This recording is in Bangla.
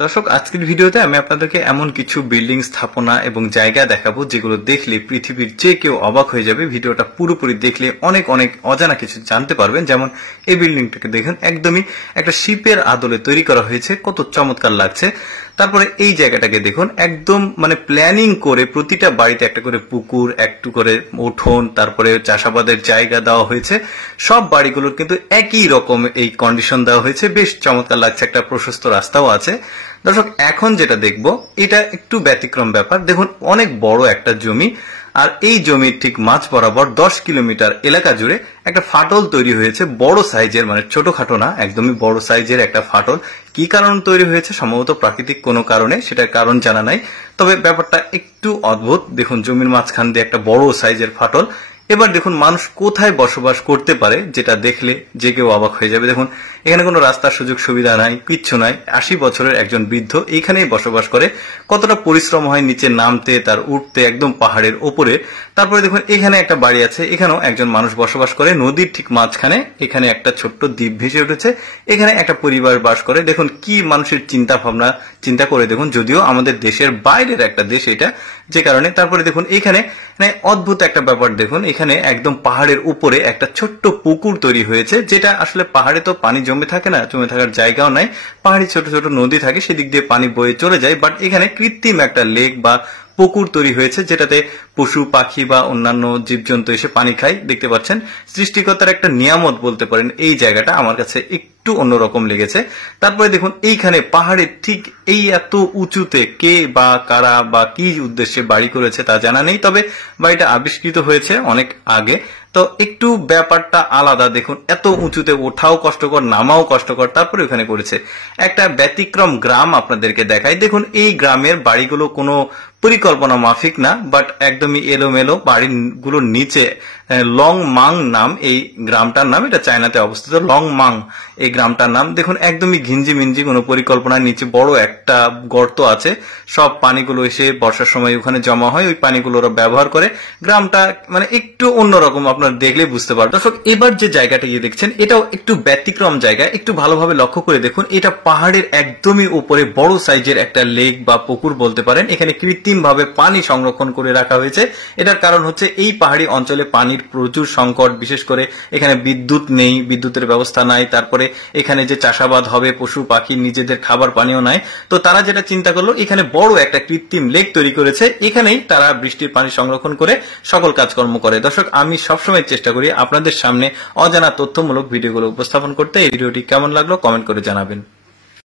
দর্শক, আজকের ভিডিওতে আমি আপনাদেরকে এমন কিছু বিল্ডিং স্থাপনা এবং জায়গা দেখাবো যেগুলো দেখলে পৃথিবীর যে কেউ অবাক হয়ে যাবে। ভিডিওটা পুরোপুরি দেখলে অনেক অনেক অজানা কিছু জানতে পারবেন। যেমন এই বিল্ডিংটাকে দেখুন, একদমই একটা শিপের আদলে তৈরি করা হয়েছে, কত চমৎকার লাগছে। তারপরে এই জায়গাটাকে দেখুন, একদম প্ল্যানিং করে প্রতিটা বাড়িতে একটা করে পুকুর, একটু করে উঠোন, তারপরে চাষাবাদের জায়গা দেওয়া হয়েছে। সব বাড়িগুলোর কিন্তু একই রকম এই কন্ডিশন দেওয়া হয়েছে, বেশ চমৎকার লাগছে। একটা প্রশস্ত রাস্তাও আছে। দর্শক, এখন যেটা দেখবো এটা একটু ব্যতিক্রম ব্যাপার। দেখুন, অনেক বড় একটা জমি, আর এই জমির ঠিক মাঝ বরাবর 10 কিলোমিটার এলাকা জুড়ে একটা ফাটল তৈরি হয়েছে, বড় সাইজের, ছোটখাটো না, একদমই বড় সাইজের একটা ফাটল। কি কারণ তৈরি হয়েছে? সম্ভবত প্রাকৃতিক কোনো কারণে, সেটার কারণ জানা নাই। তবে ব্যাপারটা একটু অদ্ভুত। দেখুন, জমির মাঝখান দিয়ে একটা বড় সাইজের ফাটল। এবার দেখুন মানুষ কোথায় বসবাস করতে পারে, যেটা দেখলে যে কেউ অবাক হয়ে যাবে। দেখুন, এখানে কোনো রাস্তার সুযোগ সুবিধা নাই, কিচ্ছু নাই। 80 বছরের একজন বৃদ্ধ এইখানেই বসবাস করে। কতটা পরিশ্রম হয় নিচে নামতে, তার উঠতে, একদম পাহাড়ের ওপরে। তারপরে দেখুন, এখানে একটা বাড়ি আছে, এখানেও একজন মানুষ বসবাস করে। নদীর ঠিক মাঝখানে এখানে একটা ছোট্ট দ্বীপ ভেসে উঠেছে, এখানে একটা পরিবার বাস করে। দেখুন কি মানুষের চিন্তা ভাবনা, চিন্তা করে দেখুন। যদিও আমাদের দেশের বাইরের একটা দেশ এটা, যে কারণে। তারপরে দেখুন এখানে অদ্ভুত একটা ব্যাপার। দেখুন, এখানে একদম পাহাড়ের উপরে একটা ছোট্ট পুকুর তৈরি হয়েছে, যেটা আসলে পাহাড়ে তো পানি জমে থাকে না, জমে থাকার জায়গাও নাই। পাহাড়ি ছোট ছোট নদী থাকে, সেদিক দিয়ে পানি বয়ে চলে যায়। বাট এখানে কৃত্রিম একটা লেক বা পুকুর তৈরি হয়েছে, যেটাতে পশু পাখি বা অন্যান্য জীবজন্তু এসে পানি খায়। দেখতে পাচ্ছেন, সৃষ্টিকর্তার একটা নিয়ামত বলতে পারেন এই জায়গাটা। আমার কাছে একটু অন্যরকম লেগেছে। তারপরে দেখুন, এইখানে পাহাড়ের ঠিক এই এত উঁচুতে কে বা কারা বা কি উদ্দেশ্যে বাড়ি করেছে তা জানা নেই। তবে বাড়িটা আবিষ্কৃত হয়েছে অনেক আগে, তো একটু ব্যাপারটা আলাদা। দেখুন, এত উঁচুতে ওঠাও কষ্টকর, নামাও কষ্টকর, তারপরে ওখানে করেছে। একটা ব্যতিক্রম গ্রাম আপনাদেরকে দেখাই। দেখুন, এই গ্রামের বাড়িগুলো কোনো পরিকল্পনা মাফিক না, বাট একদমই এলোমেলো। বাড়িগুলোর নিচে লং মাং নাম এই গ্রামটার নাম, এটা চায়নাতে অবস্থিত। লং মাং এই গ্রামটার নাম। দেখুন, একদমই ঘিঞ্জি মিঞ্জি, কোনো পরিকল্পনার। নিচে বড় একটা গর্ত আছে, সব পানিগুলো এসে বর্ষার সময় ওখানে জমা হয়, ওই পানিগুলো ওরা ব্যবহার করে। গ্রামটা একটু অন্যরকম, আপনারা দেখলে বুঝতে পারবেন। দর্শক, এবার যে জায়গাটা গিয়ে দেখছেন, এটাও একটু ব্যতিক্রম জায়গা। একটু ভালোভাবে লক্ষ্য করে দেখুন, এটা পাহাড়ের একদমই উপরে বড় সাইজের একটা লেক বা পুকুর বলতে পারেন। এখানে কৃত্রিম ভাবে পানি সংরক্ষণ করে রাখা হয়েছে। এটার কারণ হচ্ছে এই পাহাড়ি অঞ্চলে পানির প্রচুর সংকট, বিশেষ করে এখানে বিদ্যুৎ নেই, বিদ্যুতের ব্যবস্থা নাই। তারপরে এখানে যে চাষাবাদ হবে, পশু পাখি নিজেদের খাবার পানিও নাই। তো তারা যেটা চিন্তা করলো, এখানে বড় একটা কৃত্রিম লেক তৈরি করেছে, এখানেই তারা বৃষ্টির পানি সংরক্ষণ করে সকল কাজকর্ম করে। দর্শক, আমি সবসময় চেষ্টা করি আপনাদের সামনে অজানা তথ্যমূলক ভিডিওগুলো উপস্থাপন করতে। এই ভিডিওটি কেমন লাগলো কমেন্ট করে জানাবেন।